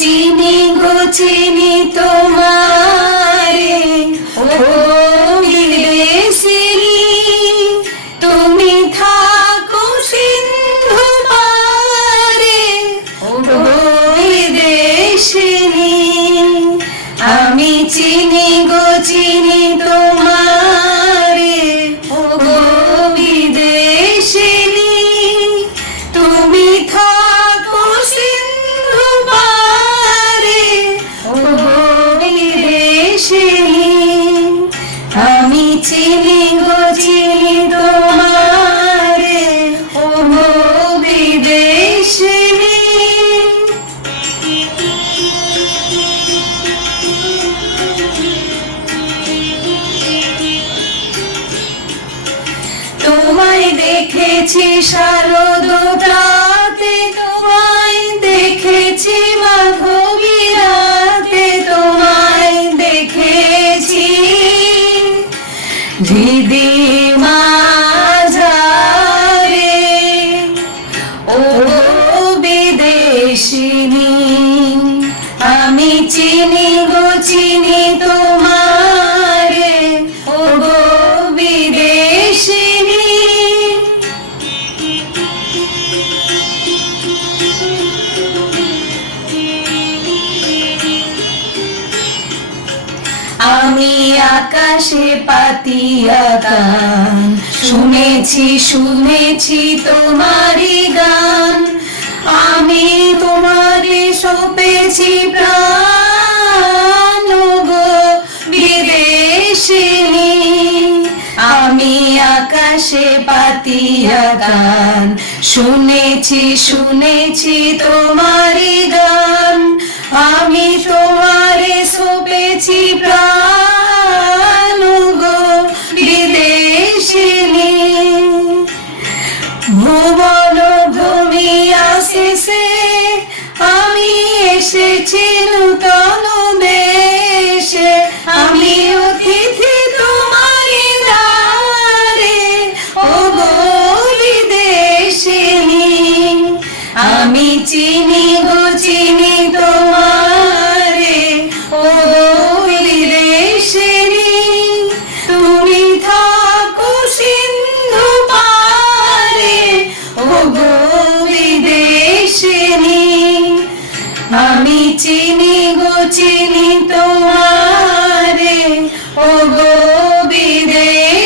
চিনি গো চিনি তোমারে, ও বিদেশিনী, তুমি থাকো সিন্ধু পারে, ও বিদেশিনী। আমি চিনি গো চিনি তোমারে, ও বিদেশিনী, তুমি থাকো সিন্ধু পারে, ও বিদেশিনী। আমি চিনি গো চিনি তোমারে, ও বিদেশিনী। তোমায় দেখেছি শারদোত্রাতে, তোমায় দেখেছি মাধবী রাতে, তোমায় দেখেছি হৃদি মাঝারে, ও বিদেশিনী। আমি চিনি গো চিনি তোমারে, ও বিদেশিনী। আমি আকাশে পাতিয়া গান, শুনেছি শুনেছি তোমারি গান, আমি তোমারে সপেছি প্রাণ, গো বিদেশিনী। আমি আকাশে পাতিয়া গান, শুনেছি শুনেছি তোমারি গান, আমি তোমারে সপেছি প্রাণ, গো বিদেশিনী। ভুবন ভূমি আশিসে আমি এসেছি নূতন দেশে, আমি অতিথি তোমারি দ্বারে, ও গো বিদেশিনী। আমি চিনি গো চিনি তোমারে, ও বিদেশিনী, তুমি থাকো সিন্ধু পারে, ও গো বিদেশিনী। আমি চিনি গো চিনি তোমারে, ও গো বিদেশিনী।